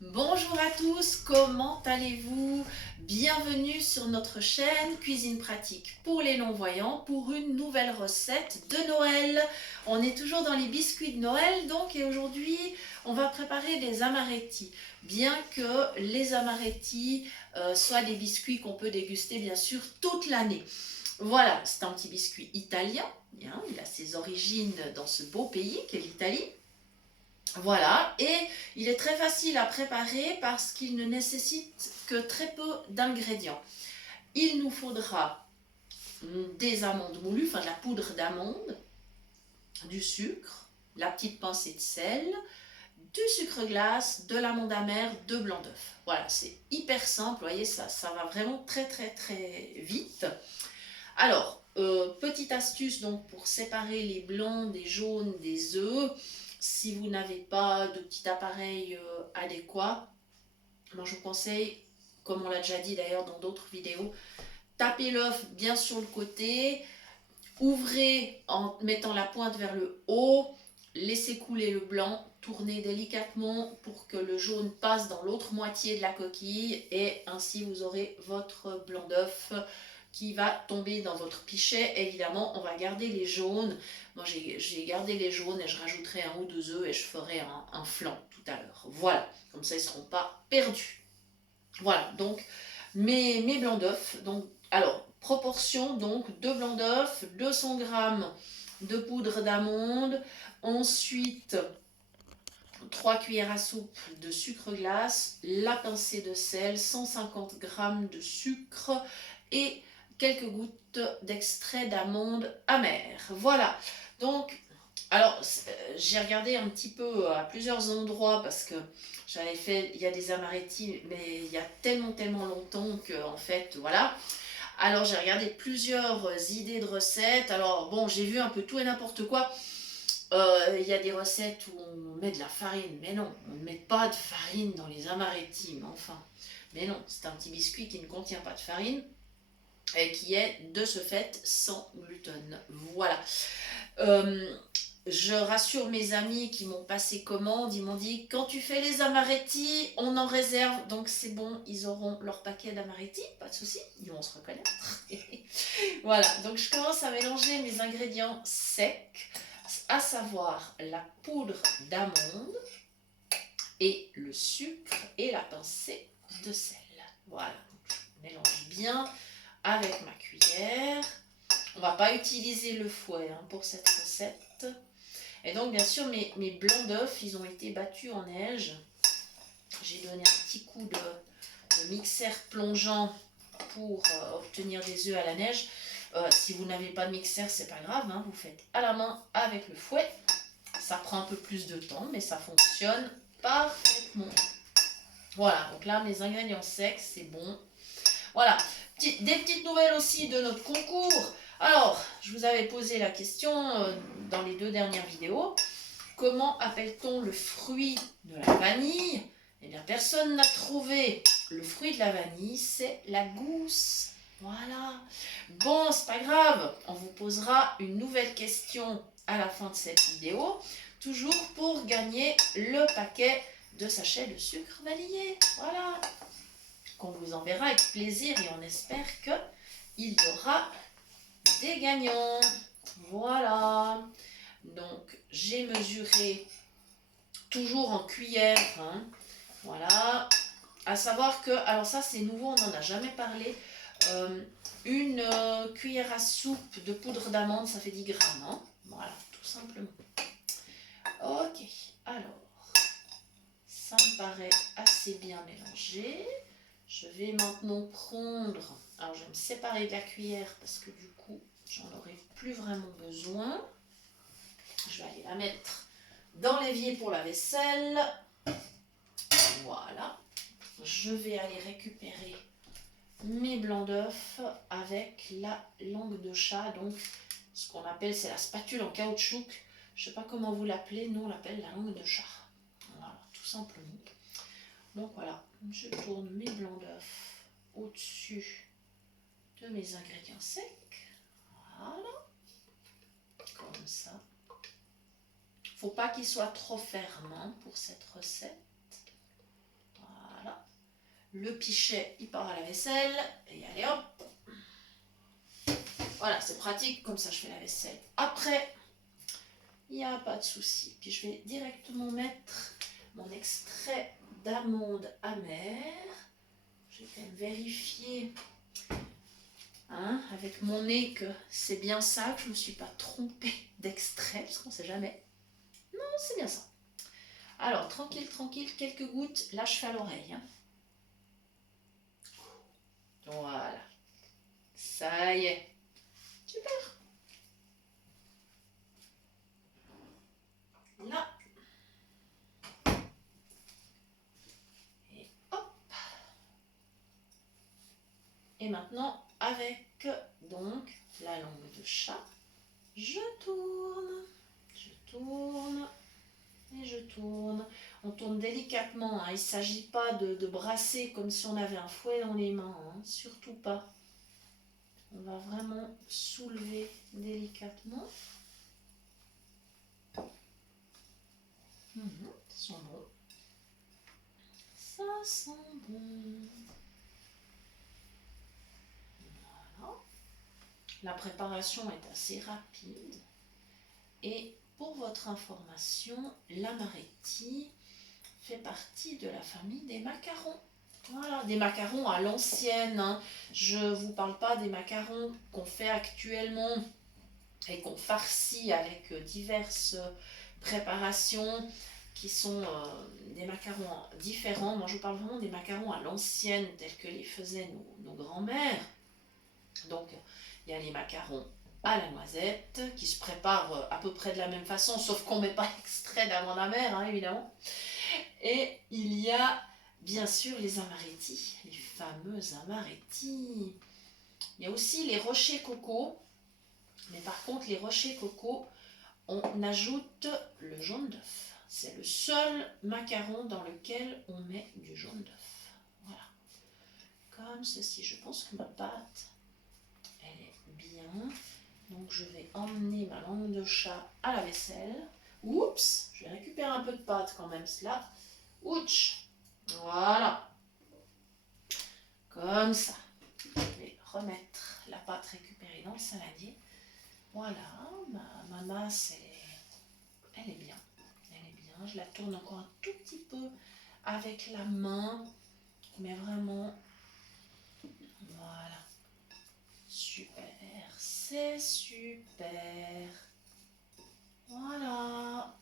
Bonjour à tous, comment allez-vous? Bienvenue sur notre chaîne Cuisine Pratique pour les non-voyants pour une nouvelle recette de Noël. On est toujours dans les biscuits de Noël donc et aujourd'hui on va préparer des amaretti. Bien que les amaretti soient des biscuits qu'on peut déguster bien sûr toute l'année. Voilà, c'est un petit biscuit italien, hein, il a ses origines dans ce beau pays qu'est l'Italie. Voilà, et il est très facile à préparer parce qu'il ne nécessite que très peu d'ingrédients. Il nous faudra des amandes moulues, enfin de la poudre d'amande, du sucre, la petite pincée de sel, du sucre glace, de l'amande amère, de blanc d'œuf. Voilà, c'est hyper simple, vous voyez, ça va vraiment très vite. Alors, petite astuce donc pour séparer les blancs des jaunes des œufs. Si vous n'avez pas de petit appareil adéquat, moi je vous conseille, comme on l'a déjà dit d'ailleurs dans d'autres vidéos, tapez l'œuf bien sur le côté, ouvrez en mettant la pointe vers le haut, laissez couler le blanc, tournez délicatement pour que le jaune passe dans l'autre moitié de la coquille et ainsi vous aurez votre blanc d'œuf qui va tomber dans votre pichet. Évidemment, on va garder les jaunes. Moi, j'ai gardé les jaunes et je rajouterai un ou deux œufs et je ferai un flan tout à l'heure. Voilà, comme ça, ils ne seront pas perdus. Voilà, donc mes blancs d'œufs. Donc, alors, proportion, donc, 2 blancs d'œufs, 200 g de poudre d'amande, ensuite 3 cuillères à soupe de sucre glace, la pincée de sel, 150 g de sucre et quelques gouttes d'extrait d'amande amère. Voilà, donc, alors j'ai regardé un petit peu à plusieurs endroits parce que j'avais fait, il y a des amaretti, mais il y a tellement longtemps que, en fait, voilà. Alors j'ai regardé plusieurs idées de recettes. Alors bon, j'ai vu un peu tout et n'importe quoi. Il y a des recettes où on met de la farine, mais non, on ne met pas de farine dans les amaretti, mais enfin. Mais non, c'est un petit biscuit qui ne contient pas de farine et qui est de ce fait sans gluten. Voilà. Euh, je rassure mes amis qui m'ont passé commande, ils m'ont dit quand tu fais les amaretti, on en réserve, donc c'est bon, ils auront leur paquet d'amaretti, pas de souci, ils vont se reconnaître. Voilà, donc je commence à mélanger mes ingrédients secs, à savoir la poudre d'amande et le sucre et la pincée de sel. Voilà, je mélange bien avec ma cuillère. On va pas utiliser le fouet pour cette recette. Et donc bien sûr mes blancs d'œufs, ils ont été battus en neige. J'ai donné un petit coup de mixeur plongeant pour obtenir des œufs à la neige. Si vous n'avez pas de mixeur, c'est pas grave, vous faites à la main avec le fouet. Ça prend un peu plus de temps, mais ça fonctionne parfaitement. Voilà, donc là mes ingrédients secs, c'est bon. Voilà, des petites nouvelles aussi de notre concours. Alors, je vous avais posé la question dans les 2 dernières vidéos. Comment appelle-t-on le fruit de la vanille? Eh bien, personne n'a trouvé. Le fruit de la vanille, c'est la gousse. Voilà. Bon, c'est pas grave. On vous posera une nouvelle question à la fin de cette vidéo. Toujours pour gagner le paquet de sachets de sucre vanillé. Voilà. Qu'on vous enverra avec plaisir et on espère qu'il y aura des gagnants. Voilà. Donc, j'ai mesuré toujours en cuillère. Voilà. À savoir que, alors ça c'est nouveau, on n'en a jamais parlé. Une cuillère à soupe de poudre d'amande, ça fait 10 grammes. Voilà, tout simplement. Ok, alors, ça me paraît assez bien mélangé. Je vais maintenant prendre, alors je vais me séparer de la cuillère parce que du coup, j'en aurai plus vraiment besoin. Je vais aller la mettre dans l'évier pour la vaisselle. Voilà. Je vais aller récupérer mes blancs d'œufs avec la langue de chat, donc ce qu'on appelle, c'est la spatule en caoutchouc. Je ne sais pas comment vous l'appelez, nous on l'appelle la langue de chat. Voilà, tout simplement. Donc voilà, je tourne mes blancs d'œufs au-dessus de mes ingrédients secs. Voilà, comme ça. Faut pas qu'il soit trop ferme pour cette recette. Le pichet, il part à la vaisselle. Et allez hop. Voilà, c'est pratique. Comme ça, je fais la vaisselle. Après, il n'y a pas de souci. Puis je vais directement mettre mon extrait d'amande amère. Je vais quand même vérifier avec mon nez que c'est bien ça, que je ne me suis pas trompée d'extrait, parce qu'on ne sait jamais. Non, c'est bien ça. Alors, tranquille, tranquille, quelques gouttes. Là, je fais à l'oreille. Voilà. Ça y est. Super. Là. Et hop. Et maintenant, avec donc la langue de chat, je tourne et je tourne. On tourne délicatement, il ne s'agit pas de brasser comme si on avait un fouet dans les mains, surtout pas. On va vraiment soulever délicatement. Ça sent bon. Ça sent bon. Voilà. La préparation est assez rapide. Et pour votre information, l'amaretti fait partie de la famille des macarons. Voilà, des macarons à l'ancienne. Je ne vous parle pas des macarons qu'on fait actuellement et qu'on farcit avec diverses préparations qui sont des macarons différents. Moi, je vous parle vraiment des macarons à l'ancienne tels que les faisaient nos grands-mères. Donc, il y a les macarons à la noisette qui se préparent à peu près de la même façon, sauf qu'on ne met pas l'extrait d'amande amère, évidemment. Et il y a bien sûr les amarettis, les fameux amarettis. Il y a aussi les rochers coco, mais par contre, les rochers coco, on ajoute le jaune d'œuf. C'est le seul macaron dans lequel on met du jaune d'œuf. Voilà. Comme ceci. Je pense que ma pâte, elle est bien. Donc je vais emmener ma langue de chat à la vaisselle. Oups, je vais récupérer un peu de pâte quand même, cela. Ouch. Voilà. Comme ça. Je vais remettre la pâte récupérée dans le saladier. Voilà, ma masse, elle est bien. Elle est bien. Je la tourne encore un tout petit peu avec la main. Mais vraiment, voilà. Super. C'est super. Voilà.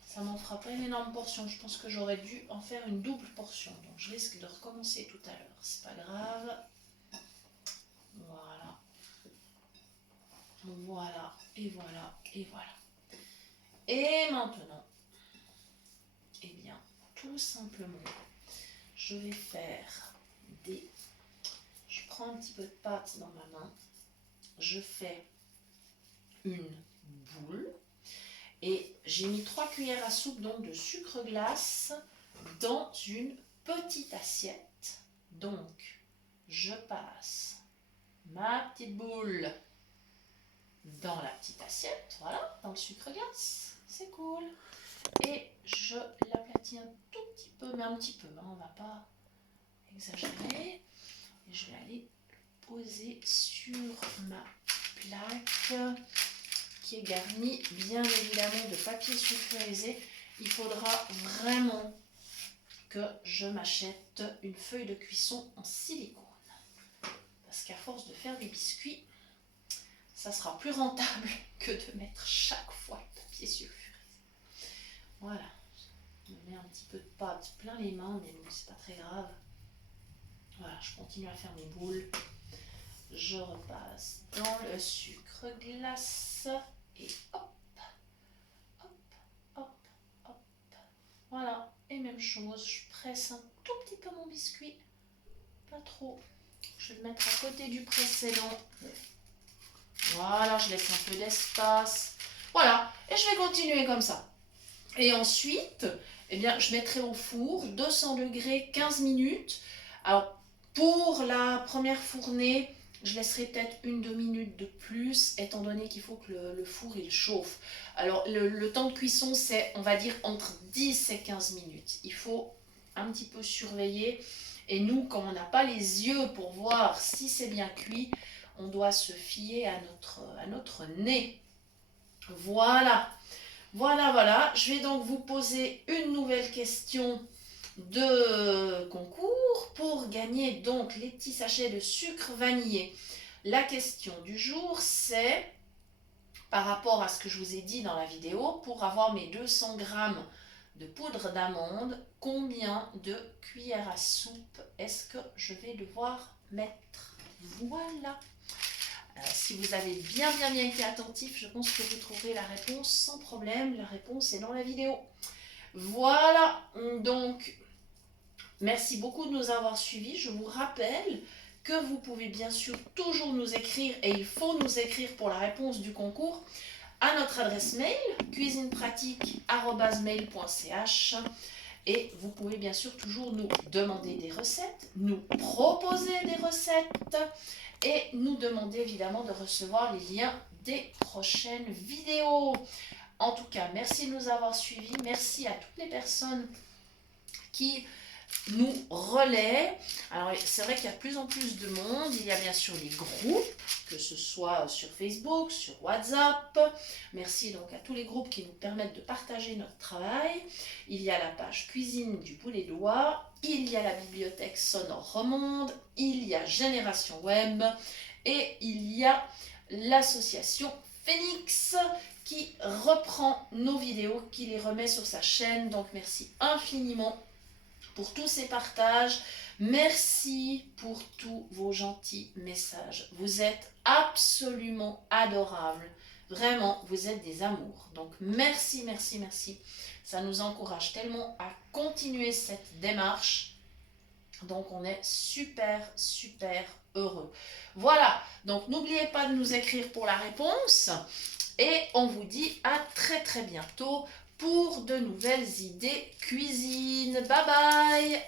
Ça m'en fera pas une énorme portion. Je pense que j'aurais dû en faire une double portion. Donc je risque de recommencer tout à l'heure. C'est pas grave. Voilà. Voilà. Et voilà. Et voilà. Et maintenant, eh bien, tout simplement, je vais faire des... Je prends un petit peu de pâte dans ma main. Je fais une boule. Et j'ai mis 3 cuillères à soupe donc de sucre glace dans une petite assiette. Donc, je passe ma petite boule dans la petite assiette, voilà, dans le sucre glace. C'est cool. Et je l'aplatis un tout petit peu, mais un petit peu, on ne va pas exagérer. Et je vais aller poser sur ma plaque qui est garnie bien évidemment de papier sulfurisé. Il faudra vraiment que je m'achète une feuille de cuisson en silicone. Parce qu'à force de faire des biscuits, ça sera plus rentable que de mettre chaque fois le papier sulfurisé. Voilà, je me mets un petit peu de pâte plein les mains, mais bon, c'est pas très grave. Voilà, je continue à faire mes boules. Je repasse dans le sucre glace et hop, hop, hop, hop. Voilà, et même chose, je presse un tout petit peu mon biscuit, pas trop. Je vais le mettre à côté du précédent. Voilà, je laisse un peu d'espace. Voilà, et je vais continuer comme ça. Et ensuite, eh bien, je mettrai au four 200 degrés 15 minutes. Alors, pour la première fournée, je laisserai peut-être 1-2 minutes de plus, étant donné qu'il faut que le four il chauffe. Alors, le temps de cuisson, c'est, on va dire, entre 10 et 15 minutes. Il faut un petit peu surveiller. Et nous, comme on n'a pas les yeux pour voir si c'est bien cuit, on doit se fier à notre nez. Voilà, voilà, voilà. Je vais donc vous poser une nouvelle question de concours pour gagner donc les petits sachets de sucre vanillé. La question du jour, c'est par rapport à ce que je vous ai dit dans la vidéo, pour avoir mes 200 grammes de poudre d'amande, combien de cuillères à soupe est-ce que je vais devoir mettre? Voilà. Si vous avez bien été attentif, je pense que vous trouverez la réponse sans problème. La réponse est dans la vidéo. Voilà, donc merci beaucoup de nous avoir suivis. Je vous rappelle que vous pouvez bien sûr toujours nous écrire, et il faut nous écrire pour la réponse du concours, à notre adresse mail, cuisinepratique@mail.ch. Et vous pouvez bien sûr toujours nous demander des recettes, nous proposer des recettes et nous demander évidemment de recevoir les liens des prochaines vidéos. En tout cas, merci de nous avoir suivis. Merci à toutes les personnes qui nous relaient. Alors, c'est vrai qu'il y a de plus en plus de monde. Il y a bien sûr les groupes, que ce soit sur Facebook, sur WhatsApp. Merci donc à tous les groupes qui nous permettent de partager notre travail. Il y a la page Cuisine du Boulet d'Oie. Il y a la bibliothèque sonore Romonde. Il y a Génération Web. Et il y a l'association Phoenix qui reprend nos vidéos, qui les remet sur sa chaîne. Donc, merci infiniment pour tous ces partages. Merci pour tous vos gentils messages. Vous êtes absolument adorables. Vraiment, vous êtes des amours. Donc, merci, merci, merci. Ça nous encourage tellement à continuer cette démarche. Donc, on est super, super heureux. Voilà. Donc, n'oubliez pas de nous écrire pour la réponse. Et on vous dit à très, très bientôt pour de nouvelles idées cuisine. Bye bye!